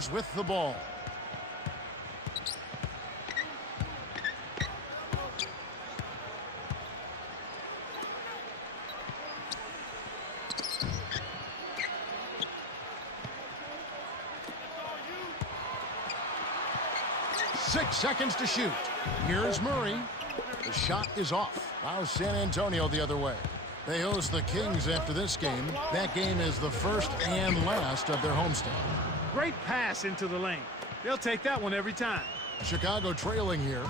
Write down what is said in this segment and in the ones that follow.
Rose with the ball. Six seconds to shoot. Here's Murray. The shot is off. Now San Antonio the other way. They host the Kings after this game. That game is the first and last of their homestand. Great pass into the lane. They'll take that one every time. Chicago trailing here.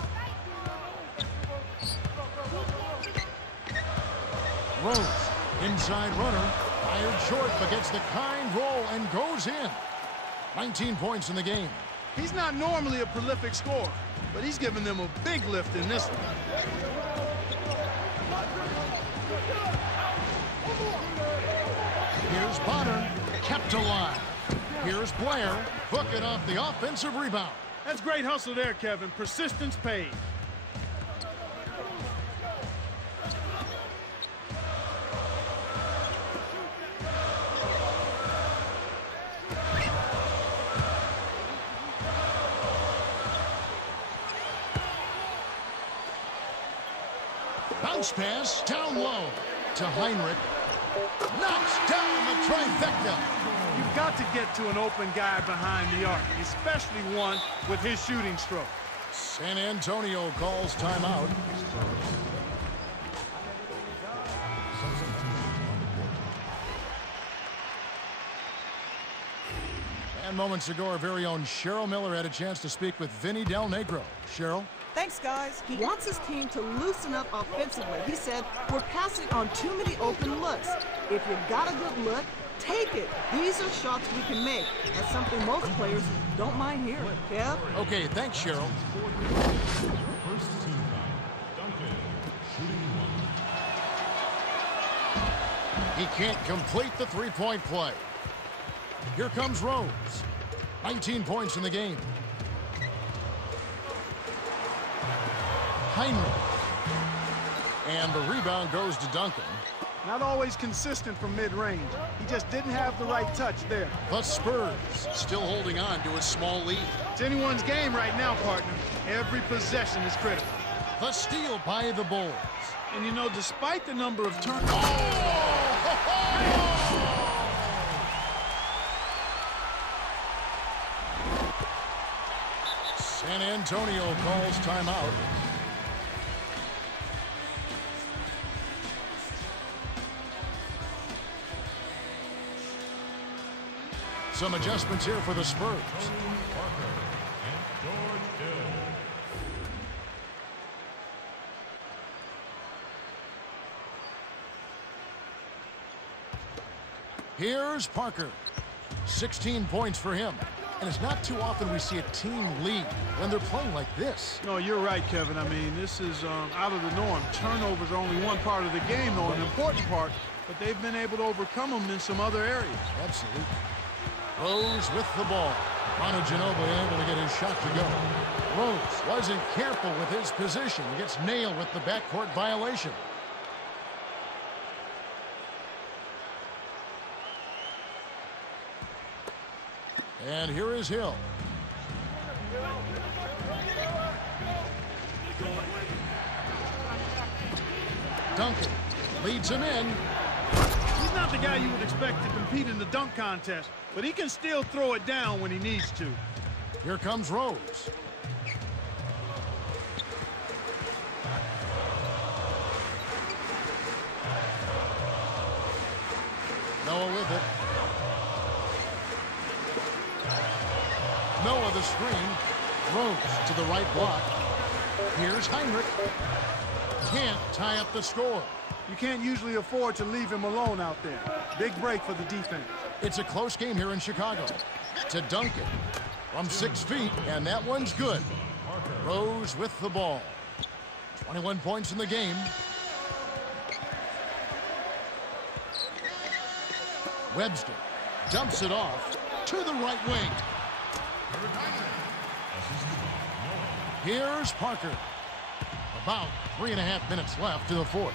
Rose, inside runner, fired short, but gets the kind roll and goes in. 19 points in the game. He's not normally a prolific scorer, but he's given them a big lift in this one. Here's Potter, kept alive. Here's Blair, hooking off the offensive rebound. That's great hustle there, Kevin. Persistence paid. Bounce pass down low to Heinrich. Knocks down the trifecta. You've got to get to an open guy behind the arc, especially one with his shooting stroke. San Antonio calls timeout. And moments ago, our very own Cheryl Miller had a chance to speak with Vinny Del Negro. Cheryl? Thanks, guys. He wants his team to loosen up offensively. He said, we're passing on too many open looks. If you've got a good look, take it. These are shots we can make. That's something most players don't mind hearing. Kev? Okay, thanks, Cheryl. First team foul. Duncan, shooting one. He can't complete the three-point play. Here comes Rose. 19 points in the game. Heinrich. And the rebound goes to Duncan. Not always consistent from mid-range. He just didn't have the right touch there. The Spurs still holding on to a small lead. It's anyone's game right now, partner. Every possession is critical. The steal by the Bulls. And you know, despite the number of turnovers... San Antonio calls timeout. Some adjustments here for the Spurs. Parker and George Hill. Here's Parker. 16 points for him. And it's not too often we see a team lead when they're playing like this. No, you're right, Kevin. I mean, this is out of the norm. Turnovers are only one part of the game, though, an important part, but they've been able to overcome them in some other areas. Absolutely. Rose with the ball. Manu Ginobili able to get his shot to go. Rose wasn't careful with his position. He gets nailed with the backcourt violation. And here is Hill. Duncan leads him in. He's not the guy you would expect to compete in the dunk contest, but he can still throw it down when he needs to. Here comes Rose. Noah with it. Noah the screen. Rose to the right block. Here's Heinrich. Can't tie up the score. You can't usually afford to leave him alone out there. Big break for the defense. It's a close game here in Chicago. To Duncan. From 6 feet, and that one's good. Rose with the ball. 21 points in the game. Webster dumps it off to the right wing. Here's Parker. About 3.5 minutes left to the fourth.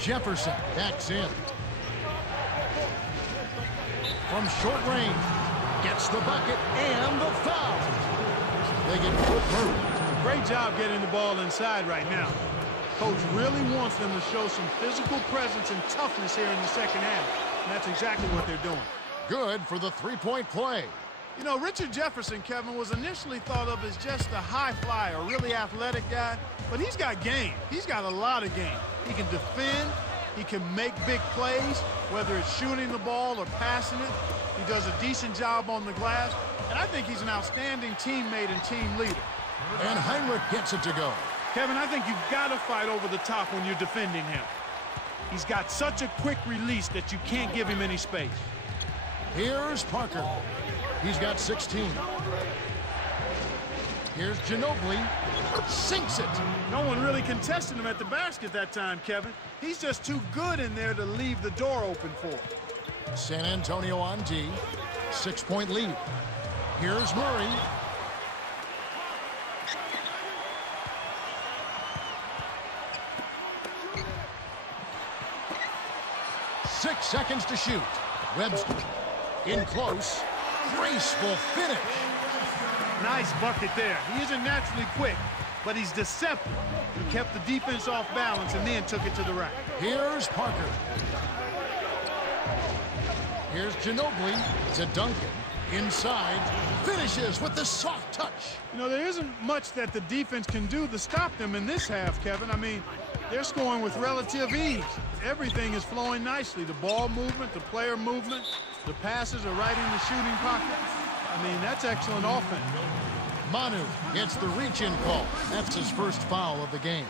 Jefferson backs in. from short range. Gets the bucket and the foul. They get moved. Great job getting the ball inside right now. Coach really wants them to show some physical presence and toughness here in the second half. And that's exactly what they're doing. Good for the three-point play. You know, Richard Jefferson, Kevin, was initially thought of as just a high flyer, a really athletic guy, but he's got game. He's got a lot of game. He can defend. He can make big plays, whether it's shooting the ball or passing it. He does a decent job on the glass, and I think he's an outstanding teammate and team leader. And Heinrich gets it to go. Kevin, I think you've got to fight over the top when you're defending him. He's got such a quick release that you can't give him any space. Here's Parker. He's got 16. Here's Ginobili. Sinks it. No one really contested him at the basket that time, Kevin. He's just too good in there to leave the door open for him. San Antonio on D. 6-point lead. Here's Murray. Six seconds to shoot. Webster in close. Graceful finish. Nice bucket there. He isn't naturally quick, but he's deceptive. He kept the defense off balance and then took it to the rack. Here's Parker. Here's Ginobili to Duncan. Inside. Finishes with the soft touch. You know, there isn't much that the defense can do to stop them in this half, Kevin. I mean, they're scoring with relative ease. Everything is flowing nicely. The ball movement, the player movement, the passes are right in the shooting pocket. I mean, that's excellent offense. Manu gets the reach-in call. That's his first foul of the game.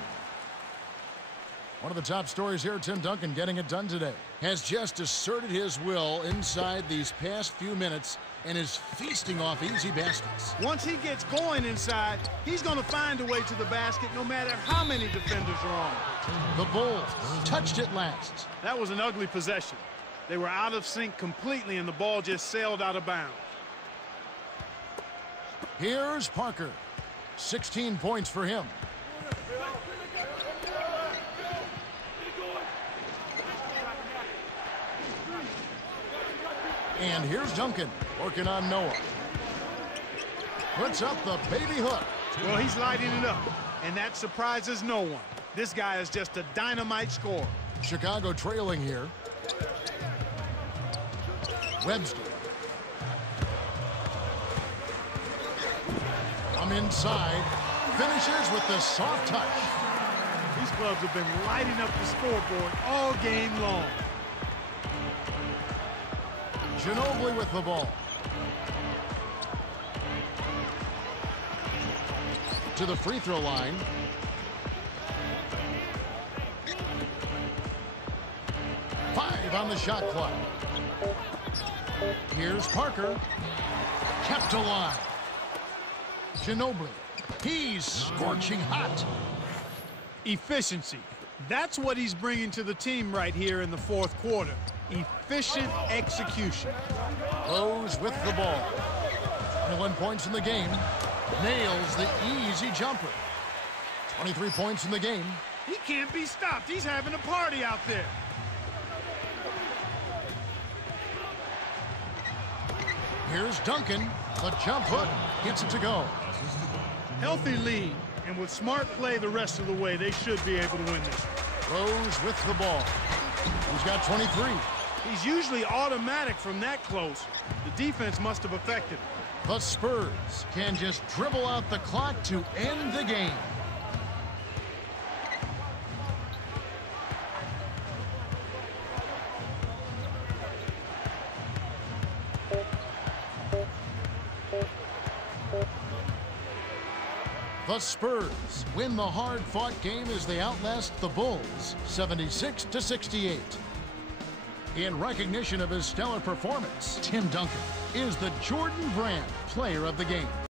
One of the top stories here, Tim Duncan getting it done today. Has just asserted his will inside these past few minutes and is feasting off easy baskets. Once he gets going inside, he's going to find a way to the basket no matter how many defenders are on him. The Bulls touched it last. That was an ugly possession. They were out of sync completely and the ball just sailed out of bounds. Here's Parker. 16 points for him. And here's Duncan working on Noah. Puts up the baby hook. Well, he's lighting it up, and that surprises no one. This guy is just a dynamite scorer. Chicago trailing here. Webster. From inside. Finishes with the soft touch. These clubs have been lighting up the scoreboard all game long. Ginobili with the ball. To the free throw line. Five on the shot clock. Here's Parker. Kept alive. Ginobili. He's scorching hot. Efficiency. That's what he's bringing to the team right here in the fourth quarter. Efficient execution. Rose with the ball. 21 points in the game. Nails the easy jumper. 23 points in the game. He can't be stopped. He's having a party out there. Here's Duncan. The jump hook gets it to go. Healthy lead, and with smart play the rest of the way, they should be able to win this. Rose with the ball. He's got 23. He's usually automatic from that close. The defense must have affected him. The Spurs can just dribble out the clock to end the game. The Spurs win the hard-fought game as they outlast the Bulls, 76-68. In recognition of his stellar performance, Tim Duncan is the Jordan Brand Player of the Game.